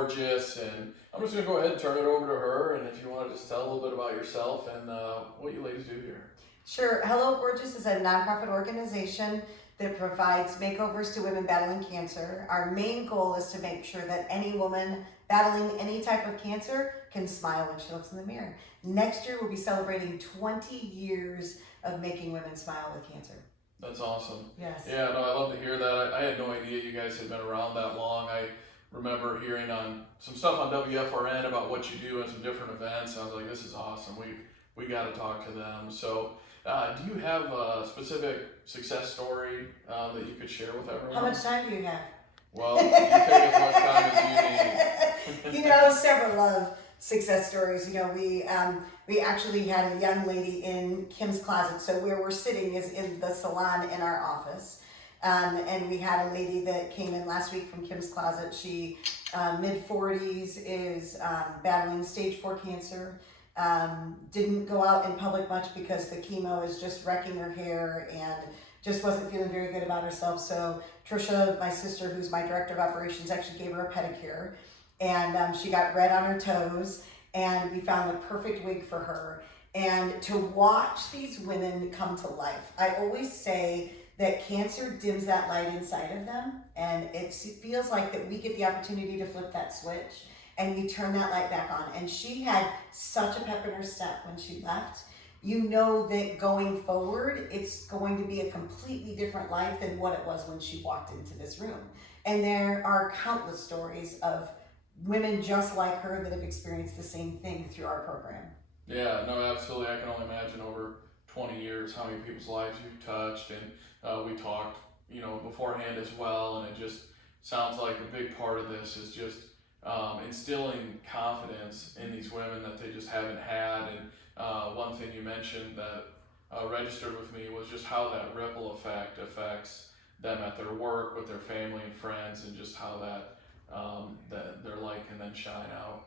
gorgeous, and I'm just going to go ahead and turn it over to her, and if you want to just tell a little bit about yourself and what you ladies do here. Sure. Hello Gorgeous is a nonprofit organization that provides makeovers to women battling cancer. Our main goal is to make sure that any woman battling any type of cancer can smile when she looks in the mirror. Next year, we'll be celebrating 20 years of making women smile with cancer. That's awesome. Yes. Yeah, no, I love to hear that. I had no idea you guys had been around that long. I remember hearing on some stuff on WFRN about what you do and some different events. I was like, this is awesome. We got to talk to them. So, do you have a specific success story that you could share with everyone? How much time do you have? Well, you take as much time as you need. Several of success stories. We actually had a young lady in Kim's Closet. So where we're sitting is in the salon in our office. And we had a lady that came in last week from Kim's Closet. She, mid-40s, is battling stage 4 cancer. Didn't go out in public much because the chemo is just wrecking her hair and just wasn't feeling very good about herself. So Trisha, my sister, who's my director of operations, actually gave her a pedicure, and she got red on her toes, and we found the perfect wig for her. And to watch these women come to life, I always say that cancer dims that light inside of them, and it feels like that we get the opportunity to flip that switch and we turn that light back on. And she had such a pep in her step when she left. You know that going forward, it's going to be a completely different life than what it was when she walked into this room. And there are countless stories of women just like her that have experienced the same thing through our program. Yeah, no, absolutely. I can only imagine over 20 years how many people's lives you've touched, and we talked, beforehand as well, and it just sounds like a big part of this is just instilling confidence in these women that they just haven't had. And one thing you mentioned that registered with me was just how that ripple effect affects them at their work, with their family and friends, and just how that their light can then shine out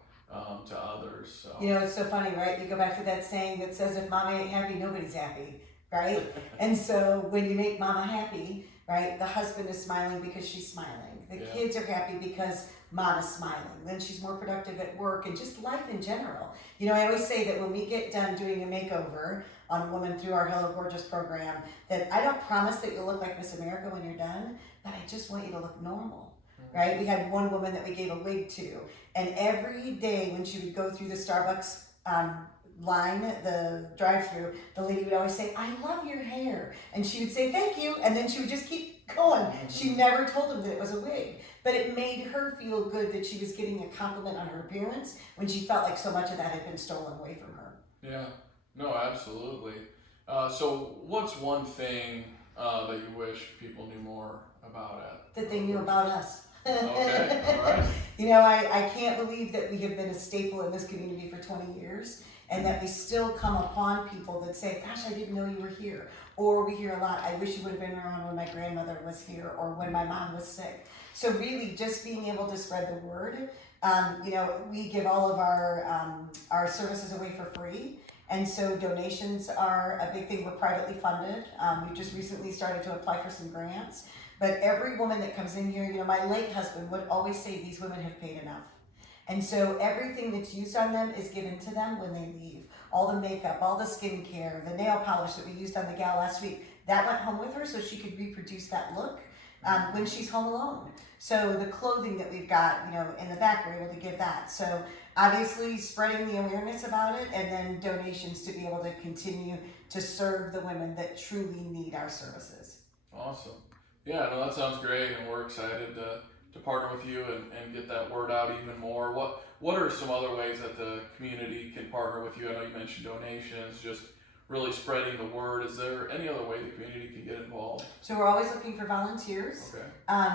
to others. So. It's so funny, right? You go back to that saying that says, if mama ain't happy, nobody's happy, right? And so when you make mama happy, right, the husband is smiling because she's smiling. The kids are happy because mama's smiling. Then she's more productive at work and just life in general. I always say that when we get done doing a makeover on a woman through our Hello Gorgeous program, that I don't promise that you'll look like Miss America when you're done, but I just want you to look normal. Right? We had one woman that we gave a wig to, and every day when she would go through the Starbucks line, the drive-through, the lady would always say, "I love your hair," and she would say, "Thank you," and then she would just keep going. She never told him that it was a wig, but it made her feel good that she was getting a compliment on her appearance when she felt like so much of that had been stolen away from her. Yeah, no, absolutely. So what's one thing that you wish people knew more about it? That they knew about us. Okay, all right. I can't believe that we have been a staple in this community for 20 years and that we still come upon people that say, "Gosh, I didn't know you were here." Or we hear a lot, "I wish you would have been around when my grandmother was here or when my mom was sick." So really just being able to spread the word. We give all of our services away for free. And so donations are a big thing. We're privately funded. We just recently started to apply for some grants. But every woman that comes in here, my late husband would always say these women have paid enough. And so everything that's used on them is given to them when they leave. All the makeup, all the skincare, the nail polish that we used on the gal last week, that went home with her so she could reproduce that look when she's home alone. So the clothing that we've got, in the back, we're able to give that. So obviously spreading the awareness about it, and then donations to be able to continue to serve the women that truly need our services. Awesome. Yeah, no, that sounds great, and we're excited to partner with you and get that word out even more. What are some other ways that the community can partner with you? I know you mentioned donations, just really spreading the word. Is there any other way the community can get involved? So we're always looking for volunteers. Okay.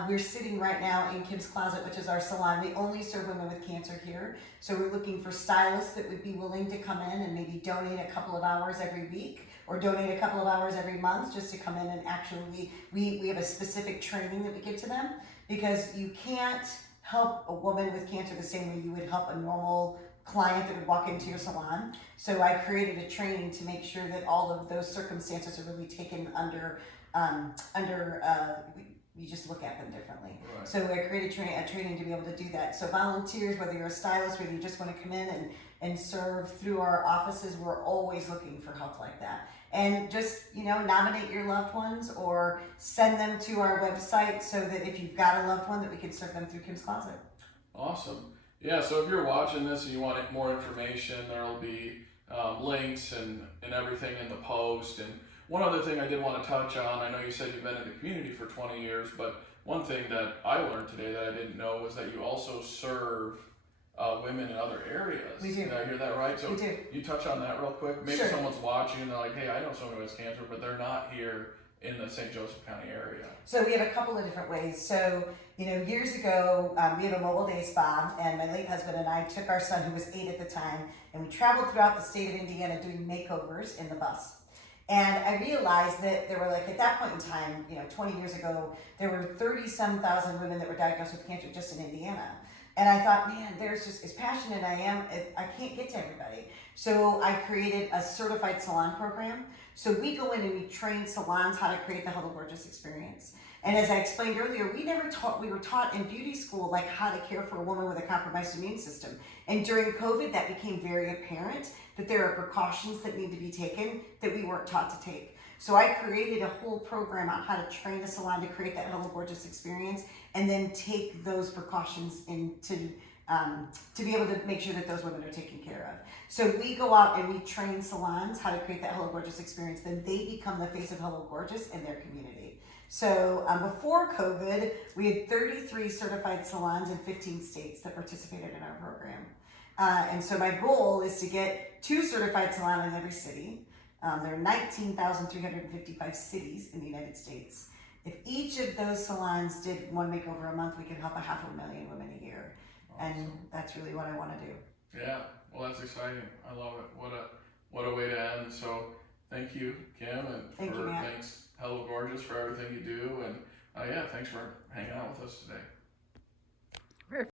We're sitting right now in Kim's Closet, which is our salon. We only serve women with cancer here. So we're looking for stylists that would be willing to come in and maybe donate a couple of hours every week, or donate a couple of hours every month just to come in and actually, we have a specific training that we give to them, because you can't help a woman with cancer the same way you would help a normal client that would walk into your salon. So I created a training to make sure that all of those circumstances are really taken under you just look at them differently. Right. So I created a training to be able to do that. So volunteers, whether you're a stylist, whether you just want to come in and serve through our offices, we're always looking for help like that. And just, nominate your loved ones or send them to our website so that if you've got a loved one that we can serve them through Kim's Closet. Awesome. Yeah, so if you're watching this and you want more information, there'll be links and everything in the post. And one other thing I did want to touch on, I know you said you've been in the community for 20 years, but one thing that I learned today that I didn't know was that you also serve women in other areas. We do. Did I hear that right? So We do. you touch on that real quick? Maybe Sure. someone's watching and they're like, hey, I know someone who has cancer, but they're not here in the St. Joseph County area. So we have a couple of different ways. So, years ago, we have a mobile day spa, and my late husband and I took our son, who was 8 at the time, and we traveled throughout the state of Indiana doing makeovers in the bus. And I realized that there were, like, at that point in time, 20 years ago, there were 30-some thousand women that were diagnosed with cancer just in Indiana. And I thought, man, there's just, as passionate I am, I can't get to everybody. So I created a certified salon program. So we go in and we train salons how to create the Hello Gorgeous experience. And as I explained earlier, we were taught in beauty school, like, how to care for a woman with a compromised immune system. And during COVID, that became very apparent that there are precautions that need to be taken that we weren't taught to take. So I created a whole program on how to train a salon to create that Hello Gorgeous experience, and then take those precautions into to be able to make sure that those women are taken care of. So we go out and we train salons how to create that Hello Gorgeous experience. Then they become the face of Hello Gorgeous in their community. So before COVID, we had 33 certified salons in 15 states that participated in our program. And so my goal is to get 2 certified salons in every city. There are 19,355 cities in the United States. If each of those salons did one makeover a month, we could help 500,000 women a year. Awesome. And that's really what I want to do. Yeah, well, that's exciting. I love it. What a way to end. So thank you, Kim, and thanks, Hello Gorgeous, for everything you do. And thanks for hanging out with us today.